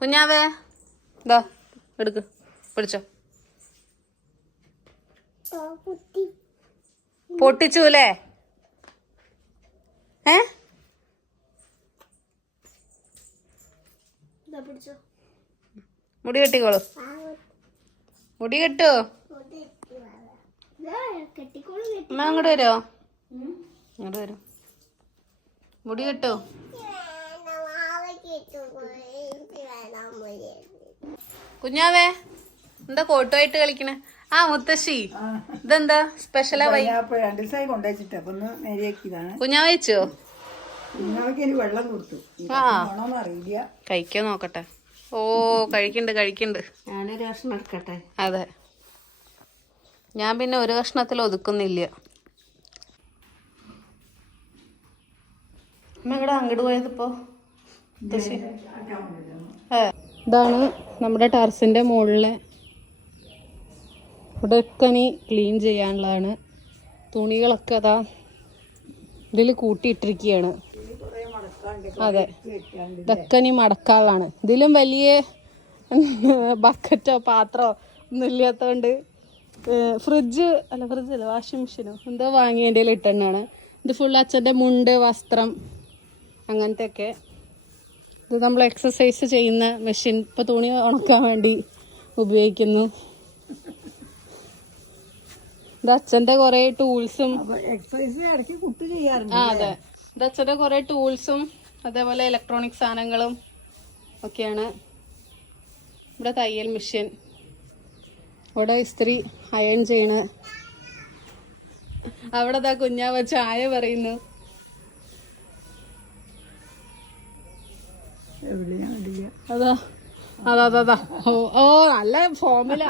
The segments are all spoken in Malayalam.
കുഞ്ഞാവേ ഇതാ എടുക്ക് പിടിച്ചോ. പൊട്ടിച്ചൂലേ? ഏ? മുടി കെട്ടിക്കോളൂ. മുടി കെട്ടോ? അമ്മ അങ്ങോട്ട് വരുമോ അങ്ങോട്ട് വരും. മുടി കെട്ടോ? കുഞ്ഞാവേ എന്താ കോട്ടുമായിട്ട് കളിക്കണേ? ആ മുത്തശ്ശി ഇതെന്താ സ്പെഷ്യലാ വൈ രണ്ട് ദിവസമായി കൊണ്ടുവച്ചിട്ട് അപ്പൊ ഒന്ന് നേരെയാക്കിയതാണ്. കുഞ്ഞാവ വെച്ചോ? കുഞ്ഞാവയ്ക്ക് വെള്ളം കൊടുത്തു. അറിയില്ല. കഴിക്കോ നോക്കട്ടെ. ഓ കഴിക്കണ്ട് കഴിക്കണ്ട്. ഞാനൊരു കഷ്ണം എടുക്കട്ടെ? അതെ. ഞാൻ പിന്നെ ഒരു കഷ്ണത്തിൽ ഒതുക്കുന്നില്ല. അമ്മ ഇവിടെ അങ്ങോട്ട് പോയതിപ്പോ ഇതാണ് നമ്മുടെ ടെറസിന്റെ മുകളിലെ ഇവിടെ ഇനി ക്ലീൻ ചെയ്യാനുള്ളതാണ്. തുണികളൊക്കെ അതാ ഇതിൽ കൂട്ടിയിട്ടിരിക്കുകയാണ്. അതെ. ഇതൊക്കെ ഇനി ഇതിലും വലിയ ബക്കറ്റോ പാത്രമോ ഒന്നും ഇല്ലാത്തതുകൊണ്ട് ഫ്രിഡ്ജ് അല്ല ഫ്രിഡ്ജ് അല്ല വാഷിംഗ് മെഷീനോ എന്തോ വാങ്ങിയതിന്റെ ഇട്ടാണ് ഇട്ടെണ്ണാണ് ഇത് ഫുൾ അച്ഛന്റെ മുണ്ട് വസ്ത്രം അങ്ങനത്തെ ഒക്കെ ഇത് നമ്മൾ എക്സസൈസ് ചെയ്യുന്ന മെഷീൻ ഇപ്പോൾ തുണി ഉണക്കാൻ വേണ്ടി ഉപയോഗിക്കുന്നു. ഇത് അച്ഛന്റെ കുറേ ടൂൾസും ആ അതെ. ഇത് അച്ഛന്റെ കുറേ ടൂൾസും അതേപോലെ ഇലക്ട്രോണിക് സാധനങ്ങളും ഒക്കെയാണ്. ഇവിടെ തയ്യൽ മെഷീൻ ഇവിടെ ഇസ്ത്രി അയൺ ചെയ്യണ. അവിടെ ദാ കുഞ്ഞാവ ചായ പറയുന്നു എവിടെയാ കണ്ടില്ല ഓ നല്ല ഫോമില.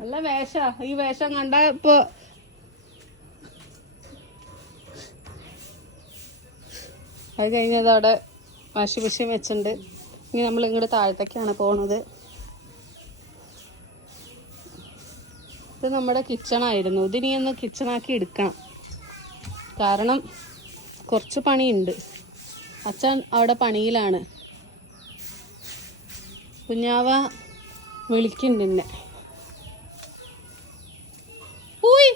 നല്ല വേഷ. ഈ വേഷം കണ്ട ഇപ്പൊ അത് കഴിഞ്ഞത് അവിടെ വാഷിംഗ് മെഷീൻ വെച്ചിട്ടുണ്ട്. ഇനി നമ്മൾ ഇങ്ങോട്ട് താഴത്തേക്കാണ് പോണത്. ഇത് നമ്മുടെ കിച്ചണായിരുന്നു ഇതിനി ഒന്ന് കിച്ചണാക്കി എടുക്കണം. കാരണം കുറച്ച് പണിയുണ്ട്. അച്ഛൻ അവിടെ പണിയിലാണ്. കുഞ്ഞാവ വിളിക്കുന്നുണ്ട് എന്നെ. ഊയ്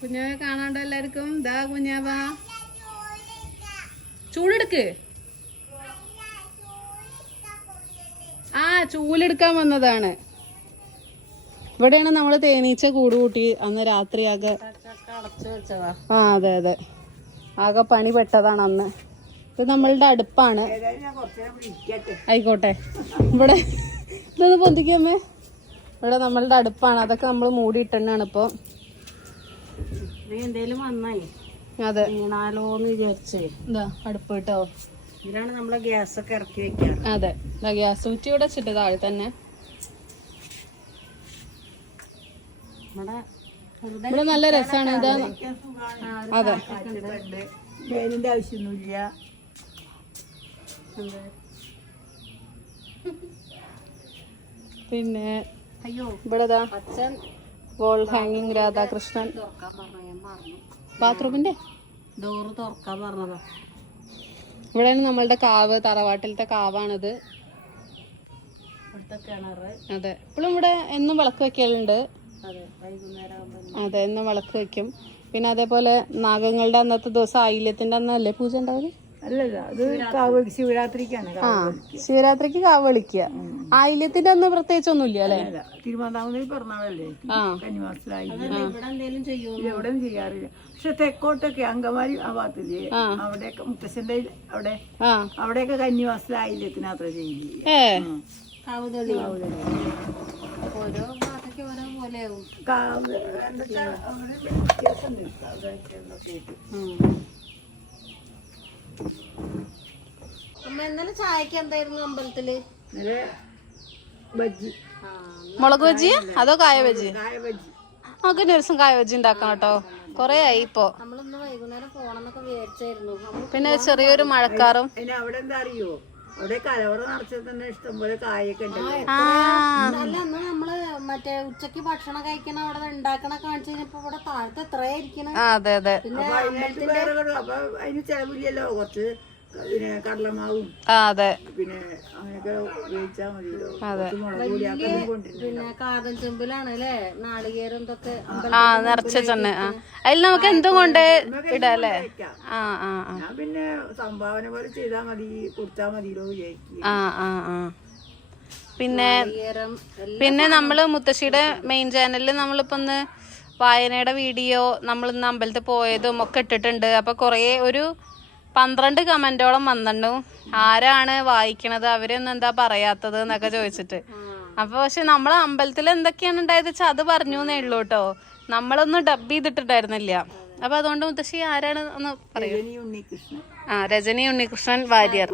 കുഞ്ഞാവ കാണാണ്ടോ എല്ലാവർക്കും? ദാ കുഞ്ഞാവ. ചൂടെടുക്ക്. ആ ചൂലെടുക്കാൻ വന്നതാണ്. ഇവിടെയാണ് നമ്മൾ തേനീച്ച കൂട് കൂട്ടി അന്ന് രാത്രിയാകെ ആ അതെ അതെ. ആകെ പണി പെട്ടതാണ് അന്ന്. ഇത് നമ്മളുടെ അടുപ്പാണ്. ആയിക്കോട്ടെ. ഇവിടെ ഇതൊന്ന് പൊന്തിക്കമ്മേ ഇവിടെ നമ്മളുടെ അടുപ്പാണ്. അതൊക്കെ നമ്മൾ മൂടിയിട്ടാണ് ഇപ്പോൾ എന്തേലും വന്നായി? അതെ. വീണാലോന്ന് വിചാരിച്ചേ. അടുപ്പ് കേട്ടോ. ഇതിലാണ് നമ്മളെ ഗ്യാസ് ഒക്കെ ഇറക്കി വെക്കാറ്. അതെ. ഗ്യാസ് കുറ്റി ഇവിടെ വെച്ചിട്ട് താഴെ തന്നെ. നമ്മുടെ ഇവിടെ നല്ല രസമാണ് ഇതാ അതെ ഫാനിന്റെ ആവശ്യമൊന്നുമില്ല. പിന്നെ ഇവിടെതാ ഇവിടെ ഇതാ അച്ഛൻ വോൾ ഹാങ്ങിങ് രാധാകൃഷ്ണൻ ബാത്റൂമിന്റെ? ഡോറ് തുറക്കാൻ പറഞ്ഞതാ. ഇവിടെയാണ് നമ്മളുടെ കാവ് തറവാട്ടിലത്തെ കാവാണിത്. അതെ. ഇപ്പോഴും ഇവിടെ എന്നും വിളക്ക് വെക്കലുണ്ട്. അതെ ഇന്ന് വിളക്ക് വെക്കും പിന്നെ അതേപോലെ നാഗങ്ങളുടെ അന്നത്തെ ദിവസം ആയില്യത്തിന്റെ അന്നല്ലേ പൂജ ഉണ്ടാവൽ? അല്ലല്ല ശിവരാത്രിക്കാണ് ആ ശിവരാത്രിക്ക് കാവ് വിളിക്കുക. ആയില്യത്തിന്റെ അന്ന് പ്രത്യേകിച്ച് അല്ലേ? തിരുവനന്തപുരത്ത് പിറന്നാളല്ലേ? തിരുവനന്തപുരം കന്നിമാസത്തിലായി ഇവിടെ എന്തെങ്കിലും ചെയ്യൂ എവിടെ ചെയ്യാറില്ല. പക്ഷെ തെക്കോട്ടൊക്കെ അങ്കമാലി ആ ഭാഗത്തില്ലേ. അവിടെയൊക്കെ മുത്തശ്ശന്റെ അവിടെ ആ. അവിടെയൊക്കെ കന്നിമാസത്തിലായില്യത്തിന് അത്ര ചെയ്യില്ല? ഓരോ പോലെയാവും. അമ്മ ഇന്നലെ ചായക്ക് എന്തായിരുന്നു അമ്പലത്തിൽ? മുളക് ബജി അതോ കായ ബജി നമുക്ക് ഒരു ദിവസം കായ ബജി ഉണ്ടാക്കാം കേട്ടോ. കൊറേ ആയി ഇപ്പോ. നമ്മളിന്ന് വൈകുന്നേരം പോണെന്നൊക്കെ വിചാരിച്ചായിരുന്നു. പിന്നെ ചെറിയൊരു മഴക്കാറും. പിന്നെ അവിടെ എന്താ അറിയോ? അവിടെ കലവറ നിറച്ചത് തന്നെ ഇഷ്ടംപോലെ കായൊക്കെ ഉണ്ട്. അല്ല അന്ന് നമ്മൾ മറ്റേ ഉച്ചയ്ക്ക് ഭക്ഷണം കഴിക്കണ അവിടെ ഉണ്ടാക്കണ കാണിച്ചു കഴിഞ്ഞപ്പോ ഇവിടെ താഴത്തെ എത്രയായിരിക്കണ അതെ അതെ. അപ്പൊ അതിന് ചെലവില്ലല്ലോ. കുറച്ച് പിന്നെ കടലമാവും. അതെ. പിന്നെ അങ്ങനെയൊക്കെ ഉപയോഗിച്ചാൽ മതിയല്ലോ. പിന്നെ കാതൽ ചെമ്പിലാണ് അല്ലേ? നാളികേരം ഇതൊക്കെ ആ. അതിൽ നമുക്ക് എന്തും കൊണ്ട് ഇടാം ആ ആ ആ. ഞാൻ പിന്നെ സംഭാവന പോലെ ചെയ്താൽ മതി കൊടുത്താൽ മതിയല്ലോ വിചാരിക്കും ആ ആ ആ. പിന്നെ പിന്നെ നമ്മൾ മുത്തശ്ശിയുടെ മെയിൻ ചാനലിൽ നമ്മളിപ്പോ ഒന്ന് വായനയുടെ വീഡിയോ നമ്മൾ ഇന്ന് അമ്പലത്തിൽ പോയതും ഒക്കെ ഇട്ടിട്ടുണ്ട്. അപ്പൊ കുറേ ഒരു പന്ത്രണ്ട് കമന്റോളം വന്നിട്ടു ആരാണ് വായിക്കണത്? അവരൊന്നും എന്താ പറയാത്തത് എന്നൊക്കെ ചോദിച്ചിട്ട്. അപ്പൊ പക്ഷെ നമ്മളെ അമ്പലത്തിൽ എന്തൊക്കെയാണ് ഉണ്ടായത് വെച്ചാൽ അത് പറഞ്ഞു എന്നേ ഉള്ളൂ കേട്ടോ. നമ്മളൊന്നും ഡബ് ചെയ്തിട്ടുണ്ടായിരുന്നില്ല. അപ്പൊ അതുകൊണ്ട് മുത്തശ്ശി ആരാണ് ഒന്ന് പറയൂ. ആ രജനി ഉണ്ണികൃഷ്ണൻ വാര്യർ.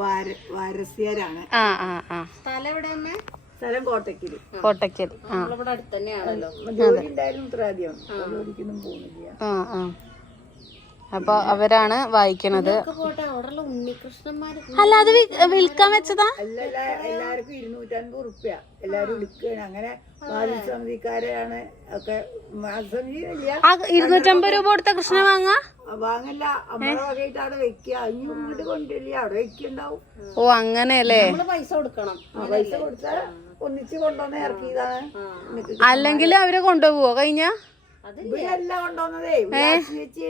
ആ ആ ആ സ്ഥലം എവിടെ ആ അടുത്ത് തന്നെയാണല്ലോ. ആ ആ. അപ്പൊ അവരാണ് വായിക്കണത്. അല്ല അത് വിൽക്കാൻ വെച്ചതാ? എല്ലാവർക്കും ഇരുന്നൂറ്റൻപത് റുപ്യ. എല്ലാരും എടുക്കുകയാണ് അങ്ങനെ ബാലസമിതിക്കാരെയാണ് ഒക്കെ ഇരുന്നൂറ്റമ്പത് രൂപ കൊടുത്ത കൃഷ്ണ വാങ്ങാ? വാങ്ങല്ല. അമ്മയുടെ വകയിട്ട് വെക്കുക. ഇനി ഇങ്ങോട്ട് കൊണ്ടില്ല അവിടെ വെക്കുണ്ടാവും. ഓ അങ്ങനെയല്ലേ? പൈസ കൊടുക്കണം. ആ പൈസ കൊടുത്താൽ ഒന്നിച്ച് കൊണ്ടുവന്ന് ഇറക്കിയതാണ്. അല്ലെങ്കിൽ അവരെ കൊണ്ടുപോവോ? കഴിഞ്ഞ? അത് ഇവരല്ല കൊണ്ടുവന്നതേ ചേച്ചി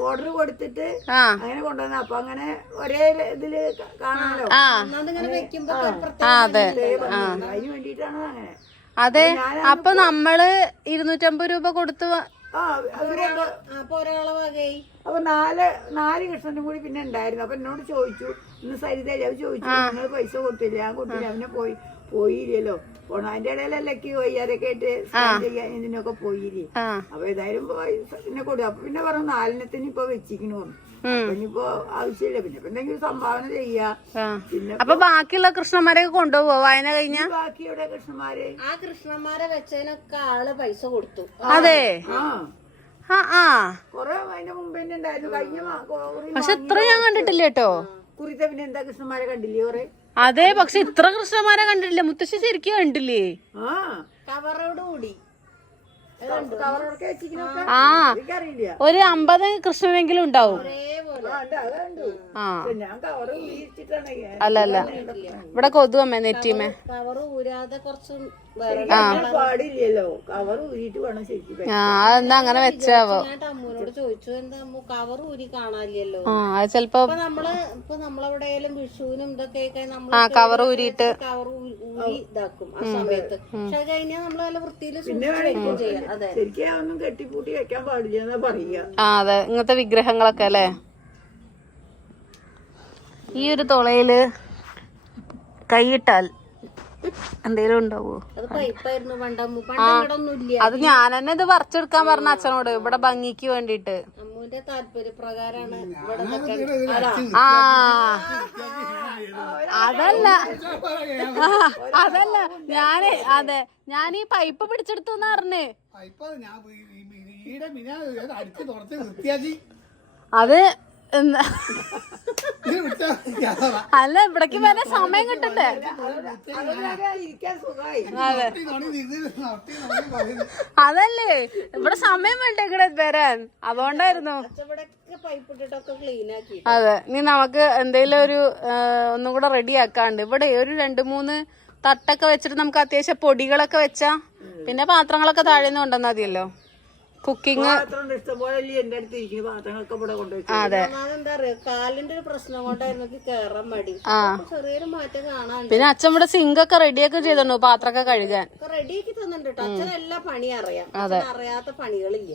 ഓർഡർ കൊടുത്തിട്ട് ആ. അങ്ങനെ കൊണ്ടുവന്ന അപ്പൊ അങ്ങനെ ഒരേ ഇതിൽ കാണാമല്ലോ അതിന് വേണ്ടിയിട്ടാണ് അങ്ങനെ. അതെ. അപ്പൊ നമ്മൾ ഇരുന്നൂറ്റമ്പത് രൂപ കൊടുത്തു അപ്പൊ നാല് നാല് കൃഷ്ണനും കൂടി പിന്നെ ഉണ്ടായിരുന്നു. അപ്പൊ എന്നോട് ചോദിച്ചു. ഇന്ന് സരിതല്ലേ അവ ചോദിച്ചു. നിങ്ങൾ പൈസ കൊടുത്തില്ല? ഞാൻ കൊടുത്തില്ല. അവനെ പോയി. പോയില്ലല്ലോ. പോണ. അതിന്റെ ഇടയിലല്ലക്ക് വയ്യാതൊക്കെ ആയിട്ട് ചെയ്യാൻ ഇതിനൊക്കെ പോയില്ലേ. അപ്പൊ ഏതായാലും പൈസ പിന്നെ കൊടുക്കും അപ്പൊ പിന്നെ പറഞ്ഞു നാലിനത്തിന് ഇപ്പൊ വെച്ചിരിക്കണു ഇനിയിപ്പോ ആവശ്യമില്ല. പിന്നെ ഇപ്പൊ എന്തെങ്കിലും സംഭാവന ചെയ്യാ. പിന്നെ അപ്പൊ ബാക്കിയുള്ള കൃഷ്ണന്മാരെ കൊണ്ടുപോവോ? വായന കഴിഞ്ഞ? ബാക്കിയുടെ കൃഷ്ണന്മാരെ? ആ കൃഷ്ണന്മാരെ വെച്ചതിനൊക്കെ ആൾ പൈസ കൊടുത്തു. അതെ. ആ. ആ ആ. കൊറേ അതിന്റെ മുമ്പ് തന്നെ ഉണ്ടായിരുന്നു. കഴിഞ്ഞ പക്ഷെ ഇത്ര ഞാൻ കണ്ടിട്ടില്ല കേട്ടോ. കുറിച്ച പിന്നെ എന്താ കൃഷ്ണന്മാരെ കണ്ടില്ലേ കൊറേ? അതെ പക്ഷെ ഇത്ര കൃഷ്ണമാരെ കണ്ടിട്ടില്ല? മുത്തശ്ശി ശരിക്കും കണ്ടില്ലേ? കവറോട് കൂടി. ആ. എനിക്കറിയില്ല. ഒരു അമ്പത് കൃഷ്ണനെങ്കിലും ഉണ്ടാവും. അല്ല അല്ല. ഇവിടെ കൊതുവമ്മേ നെറ്റിമേ കവറ് ഊരാതെ കുറച്ച് വേറെ പാടില്ലല്ലോ. കവർ ഊരിയിട്ട് വേണം ശരിക്കും ആ അതെന്താ അങ്ങനെ വെച്ചാവോ? ഞാൻ അമ്മൂനോട് ചോദിച്ചു എന്താ അമ്മു കവർ ഊരി കാണാനില്ലല്ലോ? ആ അത് ചെലപ്പോ ഇപ്പൊ നമ്മൾ ഇപ്പൊ നമ്മളെവിടെയായാലും വിഷുവിനും ഇതൊക്കെ ആ കവർ ഊരിയിട്ട്. കവർ ഊരി ഇതാക്കും ആ സമയത്ത്. പക്ഷെ അത് കഴിഞ്ഞാൽ നമ്മൾ നല്ല വൃത്തിയിൽ സൂക്ഷിച്ച് ചെയ്യാം. ശരിക്കും അതൊന്നും കെട്ടിപ്പൂട്ടി വെക്കാൻ പാടില്ല എന്നാ പറയുക. ആ അതെ. ഇങ്ങനത്തെ വിഗ്രഹങ്ങളൊക്കെ അല്ലേ? ഈ ഒരു തുളയിൽ കൈയിട്ടാൽ എന്തേലും ഉണ്ടാവോ? അത് ഞാൻ തന്നെ ഇത് പറിച്ചെടുക്കാൻ പറഞ്ഞ അച്ഛനോട്. ഇവിടെ ഭംഗിക്ക് വേണ്ടിട്ട് അമ്മുവിന്റെ താല്പര്യപ്രകാരാണ് അതല്ല. അതല്ല. ഞാൻ അതെ. ഞാൻ ഈ പൈപ്പ് പിടിച്ചെടുത്തു പറഞ്ഞ് അത് അല്ല ഇവിടേക്ക് വരെ സമയം കിട്ടണ്ടേ. അതല്ലേ ഇവിടെ സമയം വേണ്ടേ ഇവിടെ വരാൻ? അതുകൊണ്ടായിരുന്നു. അതെ നീ നമുക്ക് എന്തെങ്കിലും ഒരു ഒന്നും കൂടെ റെഡി ആക്കാണ്ട്. ഇവിടെ ഒരു രണ്ട് മൂന്ന് തട്ടൊക്കെ വെച്ചിട്ട് നമുക്ക് അത്യാവശ്യം പൊടികളൊക്കെ വെച്ചാ പിന്നെ പാത്രങ്ങളൊക്കെ താഴെ നിന്ന് കൊണ്ടുവന്നാൽ മതിയല്ലോ. കുക്കിംഗ് അതെ. പിന്നെ അച്ഛൻ ഇവിടെ സിങ്ക് ഒക്കെ റെഡിയൊക്കെ ചെയ്തോ പാത്രമൊക്കെ കഴുകാൻ? റെഡി ആക്കി തന്നിട്ടുണ്ട് അച്ഛൻ എല്ലാ പണി അറിയാം. അതെ. അറിയാത്ത പണികളില്ല.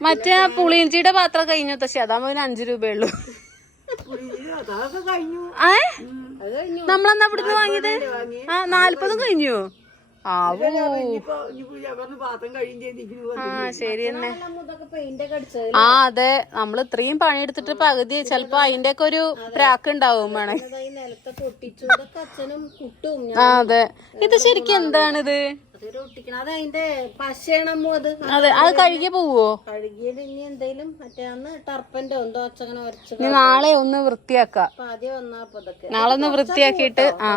മറ്റേ പുളിയിഞ്ചിയുടെ പാത്രം കഴിഞ്ഞു പക്ഷെ അതാകുമ്പോ അഞ്ചു രൂപയുള്ളൂ ഏ? നമ്മളെന്നാ ഇവിടുന്ന് വാങ്ങിയത്? ആ നാല്പതും കഴിഞ്ഞു? ആ ശരി തന്നെ. ആ അതെ. നമ്മൾ ഇത്രയും പണിയെടുത്തിട്ട് പകുതി ചെലപ്പോ അതിന്റെ ഒക്കെ ഒരു പ്രാക്ക് ഉണ്ടാവും വേണേ. ആ അതെ. ഇത് ശരിക്കും എന്താണിത്? അതൊരു ഒട്ടിക്കണം. അത് അതിന്റെ പശയണമോ അത്? അതെ അത് കഴുകി പോവോ? കഴുകിയത് ഇനി എന്തേലും മറ്റേ അന്ന് ടർപ്പന്റെ എന്തോ അച്ചങ്ങനെ വരച്ച് ഇനി നാളെ ഒന്ന് വൃത്തിയാക്കാം. അപ്പൊ ആദ്യം വന്നപ്പോ ഇതൊക്കെ. നാളെ ഒന്ന് വൃത്തിയാക്കിയിട്ട് ആ.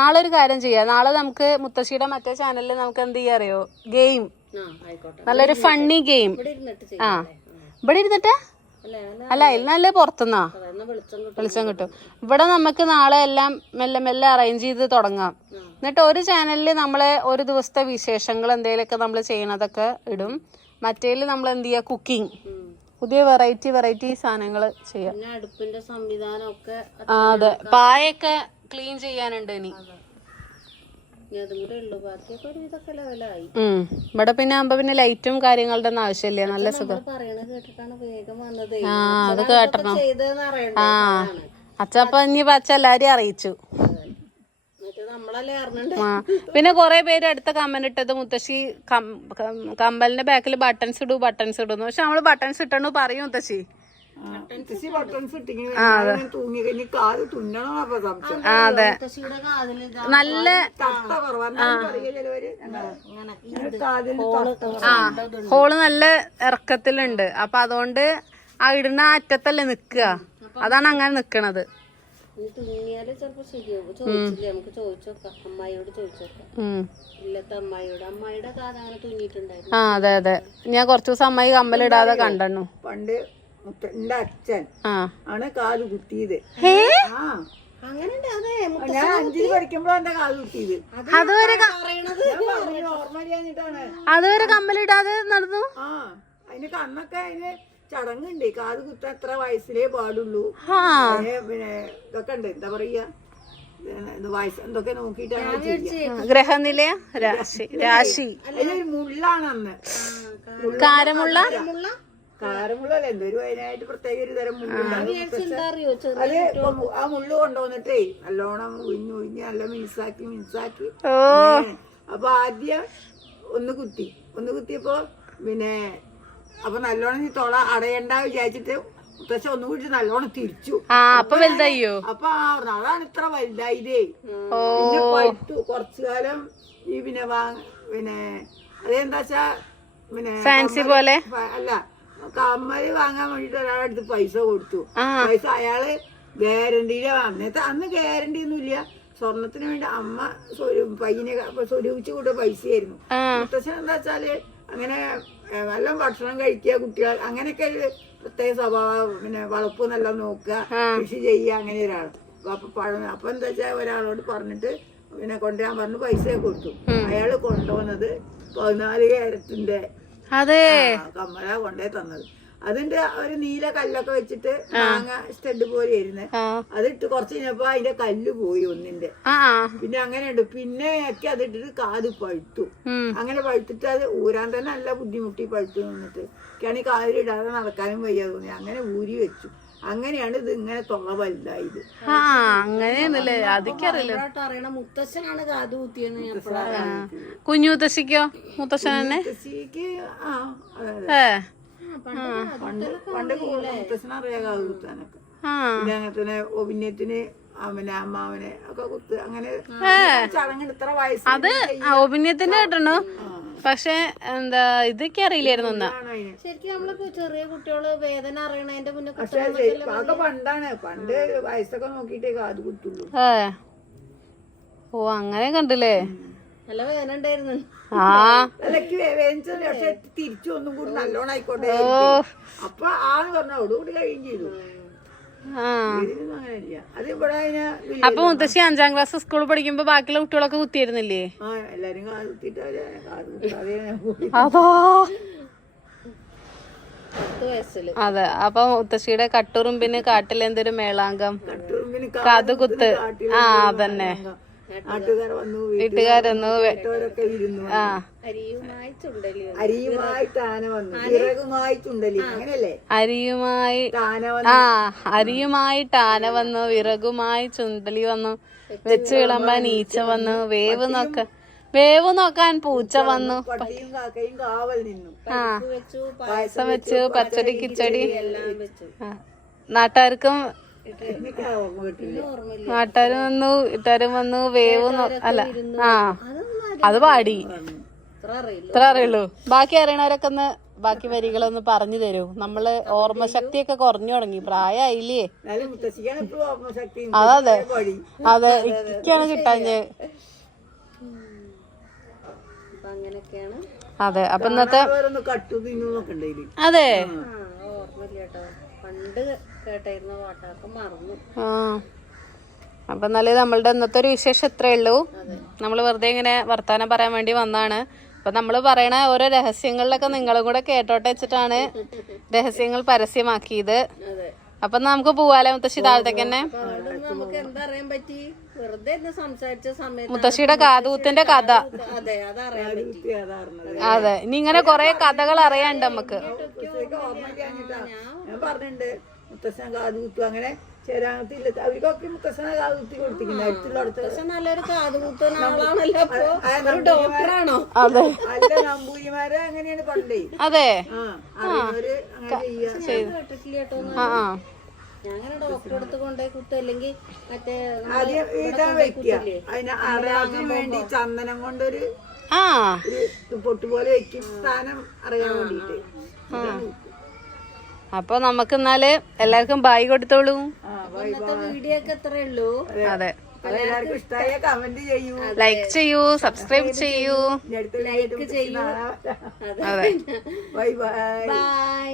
നാളെ ഒരു കാര്യം ചെയ്യാം. നാളെ നമുക്ക് മുത്തശ്ശിയുടെ മറ്റേ ചാനലിൽ നമുക്ക് എന്ത് ചെയ്യാ അറിയോ? ഗെയിം നല്ലൊരു ഫണ്ണി ഗെയിം ആ. ഇവിടെ ഇരുന്നിട്ട്? അല്ല അല്ല ഇത് നല്ല പുറത്തുനിന്നാ വെളിച്ചം കിട്ടും. ഇവിടെ നമുക്ക് നാളെ എല്ലാം മെല്ലെ മെല്ലെ അറേഞ്ച് ചെയ്ത് തുടങ്ങാം. എന്നിട്ട് ഒരു ചാനലിൽ നമ്മൾ ഒരു ദിവസത്തെ വിശേഷങ്ങൾ എന്തെങ്കിലുമൊക്കെ നമ്മൾ ചെയ്യണതൊക്കെ ഇടും. മറ്റേൽ നമ്മൾ എന്ത് ചെയ്യുക കുക്കിംഗ്. പുതിയ വെറൈറ്റി വെറൈറ്റി സാധനങ്ങൾ ചെയ്യാം. അടുപ്പിന്റെ സംവിധാനം ഒക്കെ അതെ. പായൊക്കെ ക്ലീൻ ചെയ്യാനുണ്ട് ഇനി. ഇവിടെ പിന്നെ ആകുമ്പോ പിന്നെ ലൈറ്റും കാര്യങ്ങളുടെ ഒന്നും ആവശ്യമില്ല. നല്ല സുഖം. ആ അത് കേട്ടണം ആ. അച്ഛപ്പ ഇനി പച്ച എല്ലാരെയും അറിയിച്ചു മറ്റേ നമ്മളല്ലേ അറിഞ്ഞിട്ട് ആ പിന്നെ കുറെ പേര് അടുത്ത കമന്റ് ഇട്ടത് മുത്തശ്ശി കമ്പലിന്റെ ബാക്കിൽ ബട്ടൺസ് ഇടൂ ബട്ടൺസ് ഇടുന്നു. പക്ഷെ നമ്മൾ ബട്ടൺസ് ഇട്ടണു പറയും മുത്തശ്ശി. അതെ. നല്ല ഹോൾ നല്ല ഇറക്കത്തിലുണ്ട്. അപ്പൊ അതുകൊണ്ട് ആ ഇടുന്ന അറ്റത്തല്ലേ നിക്കുക. അതാണ് അങ്ങനെ നിക്കണത്. ഇനി തുന്നിയാൽ ചിലപ്പോ ശരിയാവും. ചോദിച്ചില്ലേ? നമുക്ക് ചോദിച്ചു നോക്കാം അമ്മായിയോട് ചോദിച്ചു നോക്കാം ഉം. ഇല്ലത്തെ അമ്മായിയോട്. അമ്മായിയുടെ കാത് അങ്ങനെ തുന്നിയിട്ടുണ്ടായിരുന്നു ആ അതെ അതെ. ഞാൻ കുറച്ചു ദിവസം അമ്മായി കമ്പലിടാതെ കണ്ടു പണ്ട് മുത്ത- എന്റെ അച്ഛൻ ആ. ആണ് കാൽ കുത്തിയത്. ആ. അതെ ഞാൻ അഞ്ചിൽ പഠിക്കുമ്പോഴാണ് എന്റെ കാൽ കുത്തിയത്. അതുവരെ ക- പറയണത്? ഞാൻ പറഞ്ഞു ഓർമ്മ അതുവരെ കമ്പലിടാതെ നടന്നു? ആ. അതിന് കണ്ണൊക്കെ അതിന് ചടങ്ങുണ്ട്. കാത് കുത്ത എത്ര വയസ്സിലേ പാടുള്ളൂ. പിന്നെ ഇതൊക്കെ ഉണ്ട് എന്താ പറയാ? ഗ്രഹനില രാശി രാശി. മുള്ളാണ് അന്ന്. കാരമുള്ള. കാരമുള്ളല്ല എന്തൊരു അതിനായിട്ട് പ്രത്യേക ഒരു തരം മുള്ളുണ്ട്. എന്താ അറിയോ? ചെറിയ അത് ഇപ്പൊ മു- ആ മുള്ളു കൊണ്ടുവന്നിട്ടേ നല്ലോണം ഉഴിഞ്ഞു ഉഴിഞ്ഞ് നല്ല മിനുസാക്കി മിനുസാക്കി. അപ്പൊ ആദ്യം ഒന്ന് കുത്തി. ഒന്ന് കുത്തിയപ്പോ പിന്നെ അപ്പൊ നല്ലോണം ഈ തൊള അടയണ്ട വിചാരിച്ചിട്ട് മുത്തശ്ശ ഒന്നും കൂടി നല്ലോണം തിരിച്ചു. ആ അപ്പൊ വലുതായിയോ? അപ്പൊ അതാണ് ഇത്ര വലുതായിതേ പിന്നെ പഴുത്തു. കുറച്ചു കാലം ഈ പിന്നെ പിന്നെ അതെന്താ വെച്ചാ പിന്നെ ഫാൻസി പോലെ? അല്ല കമ്മൽ വാങ്ങാൻ വേണ്ടിട്ട് ഒരാളെ അടുത്ത് പൈസ കൊടുത്തു. പൈസ അയാൾ ഗ്യാരണ്ടിയിലെ അന്നത്തെ അന്ന് ഗ്യാരണ്ടി ഒന്നും ഇല്ല. സ്വർണത്തിന് വേണ്ടി അമ്മ സ്വരൂ- പയ്യനെ സ്വരൂപിച്ചു കൂട്ടിയ പൈസയായിരുന്നു. മുത്തശ്ശൻ എന്താ വെച്ചാൽ അങ്ങനെ നല്ല ഭക്ഷണം കഴിക്കുക കുട്ടികൾ. അങ്ങനെയൊക്കെ ഒരു പ്രത്യേക സ്വഭാവം. പിന്നെ വളപ്പ് നല്ല നോക്കുക കൃഷി ചെയ്യുക അങ്ങനെ ഒരാൾ അപ്പൊ പഴം അപ്പൊ എന്താ വെച്ചാൽ ഒരാളോട് പറഞ്ഞിട്ട് പിന്നെ കൊണ്ടുവരാൻ പറഞ്ഞു പൈസ കൊടുത്തു. അയാൾ കൊണ്ടുവന്നത് പതിനാല് ക്യാരറ്റിന്റെ അതെ. കമ്മല കൊണ്ടേ തന്നത്. അതിന്റെ ഒരു നീല കല്ലൊക്കെ വെച്ചിട്ട് മാങ്ങ സ്റ്റെഡ് പോലെ ആയിരുന്നു അതിട്ട് കുറച്ച് കഴിഞ്ഞപ്പോ അതിന്റെ കല്ല് പോയി ഒന്നിന്റെ. പിന്നെ അങ്ങനെയുണ്ട്. പിന്നെ ഒക്കെ അതിട്ടിട്ട് കാത് പഴുത്തു. അങ്ങനെ പഴുത്തിട്ട് അത് ഊരാൻ തന്നെ നല്ല ബുദ്ധിമുട്ടി പഴുത്തു നിന്നിട്ട്. എനിക്കാണെങ്കിൽ കാതിലിടാതെ നടക്കാനും വയ്യ തോന്നി അങ്ങനെ ഊരി വെച്ചു. അങ്ങനെയാണ് ഇത് ഇങ്ങനെ തൊള്ള വലുതായത്. അങ്ങനെയാണല്ലേ. അതിക്കറിയില്ല അറിയണ മുത്തശ്ശനാണ് കാത് കുത്തിയെന്ന് ഞാൻ കുഞ്ഞു മുത്തശ്ശിക്കോ? മുത്തശ്ശൻ തന്നെ? മുത്തശ്ശിക്ക് ആ ഏ. പണ്ട് പണ്ട് മുത്തശ്ശനറിയാം കാത് കുത്താനൊക്കെ. അങ്ങനെ തന്നെ അവനെ അമ്മാവനെ ഒക്കെ കുത്ത് അങ്ങനെ ചടങ്ങിന് ഇത്ര വയസ്സ് അത് ഒപിനിയത്തിന്റെ കേട്ടണു പക്ഷെ എന്താ ഇതൊക്കെ അറിയില്ലായിരുന്നു എന്നാ ശരിക്കും നമ്മളിപ്പോ ചെറിയ കുട്ടികൾ വേദന അറിയണതിന്റെ മുന്നേ പക്ഷേ അതൊക്കെ പണ്ടാണ്. പണ്ട് വയസ്സൊക്കെ നോക്കിട്ടേ കാത് കുത്തുള്ളൂ. ഓ അങ്ങനെ കണ്ടില്ലേ? നല്ല വേദന ഉണ്ടായിരുന്നു. ആ. വേവിച്ചത് പക്ഷെ തിരിച്ചു ഒന്നും കൂടി നല്ലോണം ആയിക്കോട്ടെ അപ്പൊ ആന്ന് പറഞ്ഞോടുകൂടി കഴിയും ചെയ്തു. അപ്പൊ മുത്തശ്ശി അഞ്ചാം ക്ലാസ് സ്കൂളിൽ പഠിക്കുമ്പോ ബാക്കിയുള്ള കുട്ടികളൊക്കെ കുത്തിയിരുന്നില്ലേ? അതോ? അതെ അപ്പൊ മുത്തശ്ശിയുടെ കട്ടുറുമ്പിന് കാട്ടിലെന്തൊരു മേളാങ്കം? കാതുകുത്ത്. ആ അതന്നെ. നാട്ടുകാർ വന്നു വീട്ടുകാരൊന്നു വെ- വിരുന്നു ഇരുന്നു ആ. അരിയുമായി അരിയുമായി താന വന്നു. വിറകുമായി ചുണ്ടലി. അങ്ങനല്ലേ അരിയുമായി താന വന്നു. ആ അരിയുമായിട്ട് ആന വന്നു വിറകുമായി ചുണ്ടലി വന്നു വെച്ച് വിളമ്പാൻ ഈച്ച വന്നു വേവ് നോക്ക വേവ് നോക്കാൻ പൂച്ച വന്നു. ആ. വെച്ചു പായസം വെച്ചു പച്ചടി കിച്ചടി. എല്ലാം വെച്ചു. ആ. നാട്ടുകാർക്കും നാട്ടുകാരും വന്നു ഇട്ടാരും വന്നു വേവ് അല്ല ആ. അത് പാടി. ഇത്ര അറിയുള്ളൂ. ബാക്കി അറിയണവരൊക്കെ ഒന്ന് ബാക്കി വരികളൊന്ന് പറഞ്ഞു തരൂ. നമ്മൾ ഓർമ്മശക്തിയൊക്കെ കുറഞ്ഞു തുടങ്ങി. പ്രായമായില്ലേ അതെ അതെ. ഇക്കാണ് കിട്ടാഞ്ഞ് അതെ അപ്പൊ ഇന്നത്തെ അതെ. പണ്ട് കേട്ടായിരുന്ന പാട്ടൊക്കെ മറന്നു. ആ. അപ്പൊ എന്നാൽ നമ്മളുടെ ഇന്നത്തെ ഒരു വിശേഷം ഇത്രേ ഉള്ളൂ. നമ്മൾ വെറുതെ ഇങ്ങനെ വർത്താനം പറയാൻ വേണ്ടി വന്നാണ്. അപ്പൊ നമ്മൾ പറയണ ഓരോ രഹസ്യങ്ങളിലൊക്കെ നിങ്ങളും കൂടെ കേട്ടോട്ടെ വെച്ചിട്ടാണ് രഹസ്യങ്ങൾ പരസ്യമാക്കിയത്. അപ്പൊ നമുക്ക് പോവാലോ മുത്തശ്ശി താഴത്തേക്ക് തന്നെ നമുക്ക് എന്താ അറിയാൻ പറ്റി? വെറുതെ സംസാരിച്ച സമയത്ത് മുത്തശ്ശിയുടെ കാതൂത്തിന്റെ കഥ. അതെ അതറിയാൻ പറ്റി. അതെ ഇനി ഇങ്ങനെ കൊറേ കഥകൾ അറിയാണ്ട് നമുക്ക്. ഞാൻ പറഞ്ഞിട്ടുണ്ട് മുത്തശ്ശൻ കാതൂത്തു അങ്ങനെ ചേരാത്തില്ല. അവർക്കൊക്കെ മുത്തശ്ശനെ കാത് കുത്തി കൊടുത്തിട്ടുണ്ട് അടുത്തുള്ളടത്ത് നല്ലൊരു കാതുകുത്തുന്ന ആളാണല്ലോ അപ്പൊ. ഒരു ഡോക്ടറാണോ? അതെ. അല്ല നമ്പൂരിമാരെ അങ്ങനെയാണ് പണ്ടേ. അതെ. കേട്ടിട്ടില്ല കേട്ടോ ഡോക്ടറെ അടുത്ത് കൊണ്ടേ കുത്തും അല്ലെങ്കിൽ മറ്റേ ആദ്യം ഇതാ വെക്കുക? അതിന് വേണ്ടി ചന്ദനം കൊണ്ടൊരു പൊട്ടുപോലെ ഒരു പൊട്ട് പോലെ വെക്കും സ്ഥാനം അറിയാൻ വേണ്ടിട്ട് അപ്പൊ നമുക്ക് എന്നാൽ എല്ലാവർക്കും ബായി കൊടുത്തോളൂ. വീഡിയോ ഒക്കെ ഇത്രേ ഉള്ളൂ. അതെ. എല്ലാവർക്കും ഇഷ്ടമായ കമന്റ് ചെയ്യൂ. ലൈക്ക് ചെയ്യൂ സബ്സ്ക്രൈബ് ചെയ്യൂ. ലൈക്ക് ചെയ്യൂ. Bye bye bye